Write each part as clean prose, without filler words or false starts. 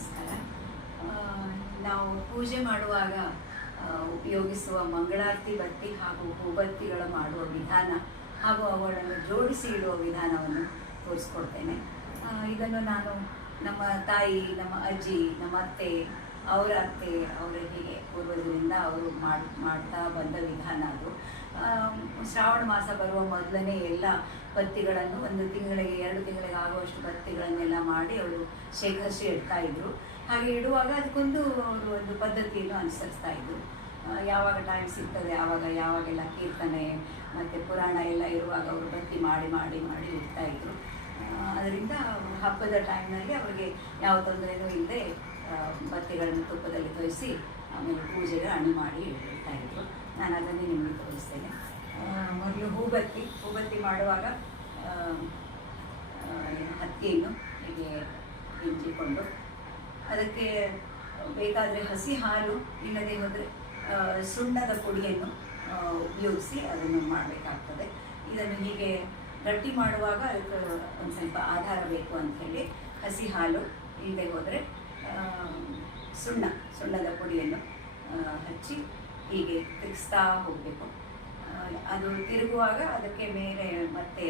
ನಮಸ್ಕಾರ. ಆ, ನಾವು ಪೂಜೆ ಮಾಡುವಾಗ ಉಪಯೋಗಿಸುವ ಮಂಗಳಾರತಿ ಬತ್ತಿ ಹಾಗೂ ಹೂಬತ್ತಿಗಳ ಮಾಡುವ ವಿಧಾನ ಹಾಗೂ ಅವುಗಳನ್ನು ಜೋಡಿಸಿ ಇಡುವ ವಿಧಾನವನ್ನು ತೋರಿಸ್ಕೊಡ್ತೇನೆ. ಇದನ್ನು ನಾನು ನಮ್ಮ ತಾಯಿ, ನಮ್ಮ ಅಜ್ಜಿ, ನಮ್ಮ ಅತ್ತೆ, ಅವರ ಅತ್ತೆ, ಅವರ ಹೀಗೆ ಪೂರ್ವಜರಿಂದ ಅವರು ಮಾಡ್ತಾ ಬಂದ ವಿಧಾನ ಅದು. ಶ್ರಾವಣ ಮಾಸ ಬರುವ ಮೊದಲನೇ ಎಲ್ಲ ಬತ್ತಿಗಳನ್ನು 1 ತಿಂಗಳಿಗೆ 2 ತಿಂಗಳಿಗೆ ಆಗುವಷ್ಟು ಬತ್ತಿಗಳನ್ನೆಲ್ಲ ಮಾಡಿ ಅವರು ಶೇಖರಿಸಿ ಇಡ್ತಾ ಇದ್ರು. ಹಾಗೆ ಇಡುವಾಗ ಅದಕ್ಕೊಂದು ಅವರು ಒಂದು ಪದ್ಧತಿಯನ್ನು ಅನುಸರಿಸ್ತಾ ಇದ್ರು. ಯಾವಾಗ ಟೈಮ್ ಸಿಗ್ತದೆ ಯಾವಾಗೆಲ್ಲ ಕೀರ್ತನೆ ಮತ್ತು ಪುರಾಣ ಎಲ್ಲ ಇರುವಾಗ ಅವರು ಬತ್ತಿ ಮಾಡಿ ಮಾಡಿ ಮಾಡಿ ಇಡ್ತಾ ಇದ್ರು. ಅದರಿಂದ ಹಬ್ಬದ ಟೈಮ್ನಲ್ಲಿ ಅವರಿಗೆ ಯಾವ ತೊಂದರೆನೂ ಇಲ್ಲದೆ ಬತ್ತಿಗಳನ್ನು ತುಪ್ಪದಲ್ಲಿ ತೋರಿಸಿ ಆಮೇಲೆ ಪೂಜೆಗೆ ಅಣಿ ಮಾಡಿ ಇಡ್ತಾ ಇದ್ರು. ನಾನು ಅದನ್ನೇ ನಿಮಗೆ ತೋರಿಸ್ತೇನೆ. ಮೊದಲು ಹೂಬತ್ತಿ ಮಾಡುವಾಗ ಹತ್ತಿಯನ್ನು ಹೀಗೆ ಹಿಂಚಿಕೊಂಡು ಅದಕ್ಕೆ ಬೇಕಾದರೆ ಹಸಿ ಹಾಲು, ಇಲ್ಲದೆ ಹೋದರೆ ಸುಣ್ಣದ ಪುಡಿಯನ್ನು ಉಪಯೋಗಿಸಿ ಅದನ್ನು ಮಾಡಬೇಕಾಗ್ತದೆ. ಇದನ್ನು ಹೀಗೆ ಗಟ್ಟಿ ಮಾಡುವಾಗ ಅದಕ್ಕೆ ಒಂದು ಸ್ವಲ್ಪ ಆಧಾರ ಬೇಕು ಅಂಥೇಳಿ ಹಸಿ ಹಾಲು, ಇಲ್ಲದೆ ಹೋದರೆ ಸುಣ್ಣದ ಪುಡಿಯನ್ನು ಹಚ್ಚಿ ಹೀಗೆ ತಿರುಗಿಸ್ತಾ ಹೋಗಬೇಕು. ಅದು ತಿರುಗುವಾಗ ಅದಕ್ಕೆ ಮೇಲೆ ಮತ್ತೆ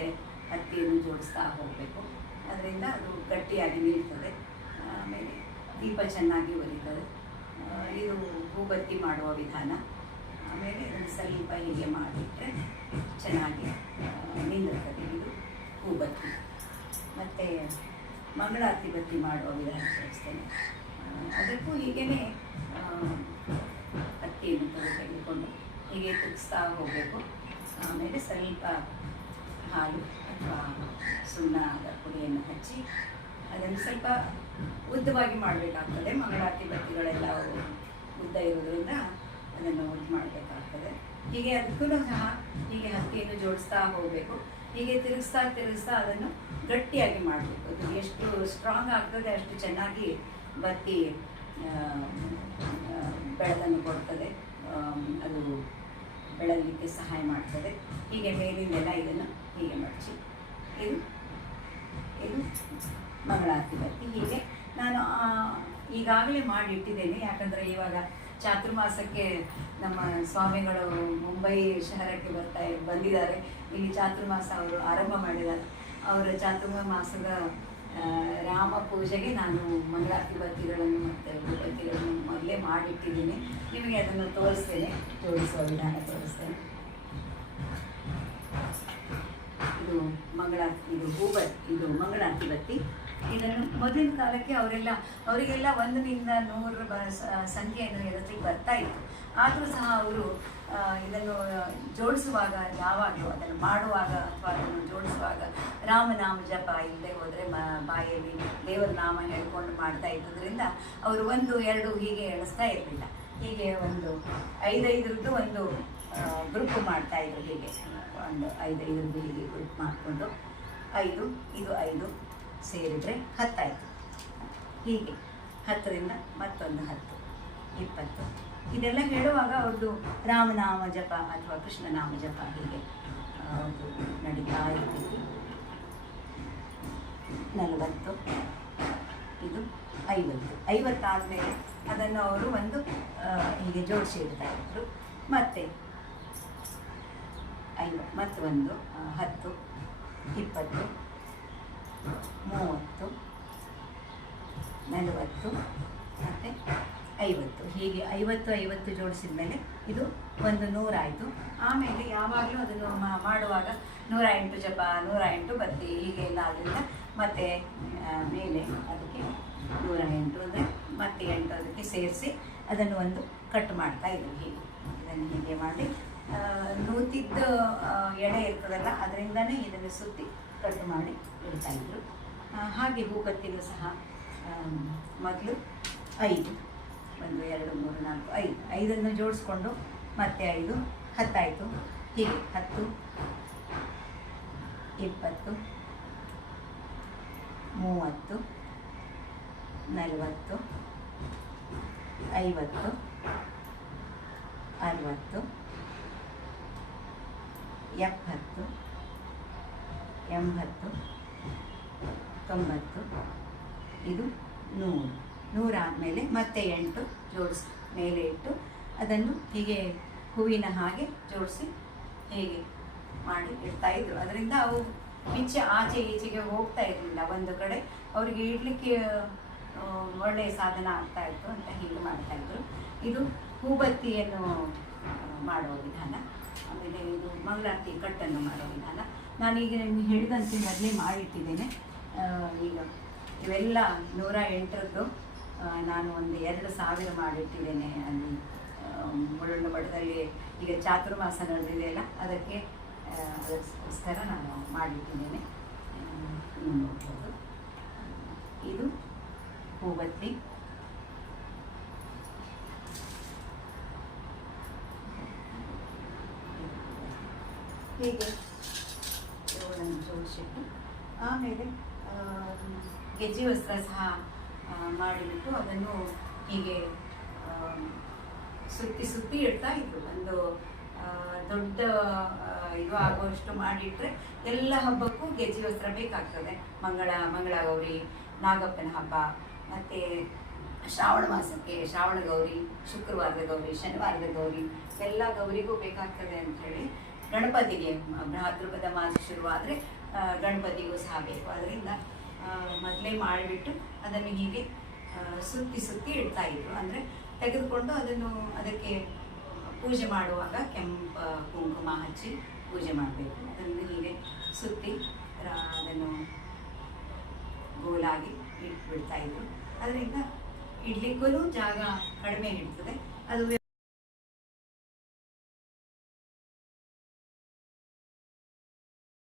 ಹತ್ತಿಯನ್ನು ಜೋಡಿಸ್ತಾ ಹೋಗಬೇಕು. ಅದರಿಂದ ಅದು ಗಟ್ಟಿಯಾಗಿ ನಿಲ್ತದೆ. ಆಮೇಲೆ ದೀಪ ಚೆನ್ನಾಗಿ ಉರಿತದೆ. ಇದು ಹೂಬತ್ತಿ ಮಾಡುವ ವಿಧಾನ. ಆಮೇಲೆ ಅದನ್ನು ಸ್ವಲ್ಪ ಹೀಗೆ ಮಾಡಿಬಿಟ್ರೆ ಚೆನ್ನಾಗಿ ನಿಲ್ಲುತ್ತದೆ. ಇದು ಹೂಬತ್ತಿ. ಮತ್ತು ಮಂಗಳಾರತಿ ಬತ್ತಿ ಮಾಡುವ ವಿಧಾನ ತೋರಿಸ್ತೇನೆ. ಅದಕ್ಕೂ ಹೀಗೇ ಹತ್ತಿಯನ್ನು ತೆಗೆದುಕೊಂಡು ಹೀಗೆ ತಿರುಗಿಸ್ತಾ ಹೋಗಬೇಕು. ಆಮೇಲೆ ಸ್ವಲ್ಪ ಹಾಲು ಅಥವಾ ಸುಣ್ಣದ ಪುಡಿಯನ್ನು ಹಚ್ಚಿ ಅದನ್ನು ಸ್ವಲ್ಪ ಉದ್ದವಾಗಿ ಮಾಡಬೇಕಾಗ್ತದೆ. ಮಂಗಳಾರತಿ ಬತ್ತಿಗಳೆಲ್ಲ ಉದ್ದ ಇರೋದ್ರಿಂದ ಅದನ್ನು ಉದ್ದ ಮಾಡಬೇಕಾಗ್ತದೆ. ಹೀಗೆ ಅದಕ್ಕೂ ಸಹ ಹೀಗೆ ಹತ್ತಿಯನ್ನು ಜೋಡಿಸ್ತಾ ಹೋಗಬೇಕು. ಹೀಗೆ ತಿರುಗಿಸ್ತಾ ಅದನ್ನು ಗಟ್ಟಿಯಾಗಿ ಮಾಡಬೇಕು. ಅದು ಎಷ್ಟು ಸ್ಟ್ರಾಂಗ್ ಆಗ್ತದೆ ಅಷ್ಟು ಚೆನ್ನಾಗಿ ಬತ್ತಿ ಬೆಳಕನ್ನು ಕೊಡ್ತದೆ. ಅದು ಬೆಳಗಲಿಕ್ಕೆ ಸಹಾಯ ಮಾಡ್ತದೆ. ಹೀಗೆ ಮೇಲಿಂದೆಲ್ಲ ಇದನ್ನು ಹೀಗೆ ಮಡಚಿ ಇದು ಮಂಗಳಾರತಿ ಬತ್ತಿ. ಹೀಗೆ ನಾನು ಈಗಾಗಲೇ ಮಾಡಿಟ್ಟಿದ್ದೇನೆ. ಯಾಕಂದರೆ ಇವಾಗ ಚಾತುರ್ಮಾಸಕ್ಕೆ ನಮ್ಮ ಸ್ವಾಮಿಗಳು ಮುಂಬೈ ಶಹರಕ್ಕೆ ಬಂದಿದ್ದಾರೆ. ಇಲ್ಲಿ ಚಾತುರ್ಮಾಸ ಅವರು ಆರಂಭ ಮಾಡಿದ್ದಾರೆ. ಅವರ ಚಾತುರ್ಮಾಸದ ರಾಮ ಪೂಜೆಗೆ ನಾನು ಮಂಗಳಾರತಿ ಬತ್ತಿಗಳನ್ನು ಮತ್ತು ಬತ್ತಿಗಳನ್ನು ಮೊದಲೇ ಮಾಡಿಟ್ಟಿದ್ದೀನಿ. ನಿಮಗೆ ಅದನ್ನು ತೋರಿಸ್ತೇನೆ, ಜೋಡಿಸುವ ವಿಧಾನ ತೋರಿಸ್ತೇನೆ. ಇದು ಮಂಗಳಾರತಿ ಬತ್ತಿ. ಇದನ್ನು ಮೊದಲಿನ ಕಾಲಕ್ಕೆ ಅವರಿಗೆಲ್ಲ 1ರಿಂದ 100 ಸಂಖ್ಯೆಯನ್ನು ಎದುರಿಗೆ ಬರ್ತಾ ಇತ್ತು. ಆದರೂ ಸಹ ಅವರು ಇದನ್ನು ಜೋಡಿಸುವಾಗ ಯಾವಾಗಲೂ ಅದನ್ನು ಮಾಡುವಾಗ ಅಥವಾ ಅದನ್ನು ಜೋಡಿಸುವಾಗ ರಾಮನಾಮ ಜಪ ಇಲ್ಲದೆ ಹೋದರೆ ಬಾಯಲ್ಲಿ ದೇವರ ನಾಮ ಹೇಳ್ಕೊಂಡು ಮಾಡ್ತಾ ಇದ್ದದ್ರಿಂದ ಅವರು 1, 2 ಹೀಗೆ ಎಣಿಸ್ತಾ ಇರಲಿಲ್ಲ. ಹೀಗೆ ಒಂದು 5 ಒಂದು ಗ್ರೂಪ್ ಮಾಡ್ತಾಯಿದ್ರು. ಹೀಗೆ ಒಂದು 5 ಹೀಗೆ ಗ್ರೂಪ್ ಮಾಡಿಕೊಂಡು 5 ಇದು 5 ಸೇರಿದರೆ 10 ಆಯಿತು. ಹೀಗೆ 10ರಿಂದ ಮತ್ತೊಂದು 10, 20 ಇದೆಲ್ಲ ಹೇಳುವಾಗ ಅವ್ರದ್ದು ರಾಮನಾಮ ಜಪ ಅಥವಾ ಕೃಷ್ಣನಾಮ ಜಪ ಹೀಗೆ ಅದು ನಡೀತಾ ಇರ್ತಿತ್ತು. 40 ಇದು 50 ಆದಮೇಲೆ ಅದನ್ನು ಅವರು ಒಂದು ಹೀಗೆ ಜೋಡಿಸಿ ಇಡ್ತಾ ಇದ್ರು. ಮತ್ತೆ 5 ಮತ್ತೊಂದು 10, 20, 30, 40 ಮತ್ತು 50 ಹೀಗೆ 50 ಜೋಡಿಸಿದ ಮೇಲೆ ಇದು ಒಂದು 100 ಆಯಿತು. ಆಮೇಲೆ ಯಾವಾಗಲೂ ಅದನ್ನು ಮಾಡುವಾಗ 108 ಜಪ, 108 ಬತ್ತಿ ಹೀಗೆ ಎಲ್ಲ ಆದ್ದರಿಂದ ಮತ್ತೆ ಮೇಲೆ ಅದಕ್ಕೆ 108 ಅಂದರೆ ಮತ್ತೆ 8 ಅದಕ್ಕೆ ಸೇರಿಸಿ ಅದನ್ನು ಒಂದು ಕಟ್ ಮಾಡ್ತಾಯಿದ್ರು. ಇದನ್ನು ಹೀಗೆ ಮಾಡಿ ನೂತಿದ್ದ ಎಡೆ ಇರ್ತದಲ್ಲ ಅದರಿಂದನೇ ಇದನ್ನು ಸುತ್ತಿ ಕಟ್ ಮಾಡಿ ಇಡ್ತಾಯಿದ್ರು. ಹಾಗೆ ಹೂಬತ್ತಿಗೂ ಸಹ ಮೊದಲು 5, 1, 2, 3, 4, 5 ಜೋಡಿಸ್ಕೊಂಡು ಮತ್ತೆ 5, 10 ಆಯಿತು. ಹೀಗೆ 10, 20, 30, 40, 50, 60, 70, 80, 90 ಇದು 100 100 ಆದಮೇಲೆ ಮತ್ತೆ 8 ಜೋಡಿಸಿ ಮೇಲೆ ಇಟ್ಟು ಅದನ್ನು ಹೀಗೆ ಹೂವಿನ ಹಾಗೆ ಜೋಡಿಸಿ ಹೀಗೆ ಮಾಡಿ ಇಡ್ತಾಯಿದ್ರು. ಅದರಿಂದ ಅವು ಮಿಂಚೆ ಆಚೆ ಈಚೆಗೆ ಹೋಗ್ತಾ ಇರಲಿಲ್ಲ, ಒಂದು ಕಡೆ ಅವರಿಗೆ ಇಡಲಿಕ್ಕೆ ಒಳ್ಳೆಯ ಸಾಧನ ಆಗ್ತಾಯಿತ್ತು ಅಂತ ಹೀಗೆ ಮಾಡ್ತಾಯಿದ್ರು. ಇದು ಹೂಬತ್ತಿಯನ್ನು ಮಾಡುವ ವಿಧಾನ. ಆಮೇಲೆ ಇದು ಮಂಗಳಾರತಿ ಕಟ್ಟನ್ನು ಮಾಡುವ ವಿಧಾನ. ನಾನೀಗ ನಿಮಗೆ ಹೇಳಿದಂತೆ ಮೊದಲೇ ಮಾಡಿಟ್ಟಿದ್ದೇನೆ. ಈಗ ಇವೆಲ್ಲ 108ರದ್ದು ನಾನು ಒಂದು 2000 ಮಾಡಿಟ್ಟಿದ್ದೇನೆ. ಅಲ್ಲಿ ಮುಳ್ಳುಂಡ ಮಠದಲ್ಲಿ ಈಗ ಚಾತುರ್ಮಾಸ ನಡೆದಿದೆಯಲ್ಲ, ಅದಕ್ಕೋಸ್ಕರ ನಾನು ಮಾಡಿಟ್ಟಿದ್ದೇನೆ. ನೋಡ್ಬೋದು, ಇದು ಹೂಬತ್ತಿ. ಹೀಗೆ ಇವುಗಳನ್ನು ಜೋಡಿಸಿಟ್ಟು ಆಮೇಲೆ ಗೆಜ್ಜೆ ವಸ್ತ್ರ ಸಹ ಮಾಡಿಬಿಟ್ಟು ಅದನ್ನು ಹೀಗೆ ಸುತ್ತಿ ಇಡ್ತಾ ಇದ್ರು. ಒಂದು ದೊಡ್ಡ ಇದು ಆಗುವಷ್ಟು ಮಾಡಿಟ್ರೆ ಎಲ್ಲ ಹಬ್ಬಕ್ಕೂ ಗೆಜ್ಜೆ ವಸ್ತ್ರ ಬೇಕಾಗ್ತದೆ. ಮಂಗಳ ಗೌರಿ, ನಾಗಪ್ಪನ ಹಬ್ಬ, ಮತ್ತು ಶ್ರಾವಣ ಮಾಸಕ್ಕೆ ಶ್ರಾವಣ ಗೌರಿ, ಶುಕ್ರವಾರದ ಗೌರಿ, ಶನಿವಾರದ ಗೌರಿ, ಎಲ್ಲ ಗೌರಿಗೂ ಬೇಕಾಗ್ತದೆ ಅಂಥೇಳಿ ಗಣಪತಿಗೆ ಭಾದ್ರಪದ ಮಾಸ ಶುರುವಾದರೆ ಗಣಪತಿಗೂ ಸಹ ಬೇಕು. ಅದರಿಂದ ಮೊದಲೇ ಮಾಡಿಬಿಟ್ಟು ಅದನ್ನು ಹೀಗೆ ಸುತ್ತಿ ಇಡ್ತಾ ಇದ್ರು. ಅಂದರೆ ತೆಗೆದುಕೊಂಡು ಅದಕ್ಕೆ ಪೂಜೆ ಮಾಡುವಾಗ ಕೆಂಪು ಕುಂಕುಮ ಹಚ್ಚಿ ಪೂಜೆ ಮಾಡಬೇಕು. ಅದನ್ನು ಹೀಗೆ ಸುತ್ತಿ ಅದನ್ನು ಗೋಲಾಗಿ ಇಟ್ಬಿಡ್ತಾ ಇದ್ರು. ಅದರಿಂದ ಇಡ್ಲಿಕ್ಕೂ ಜಾಗ ಕಡಿಮೆ ಹಿಡ್ತದೆ. ಅದು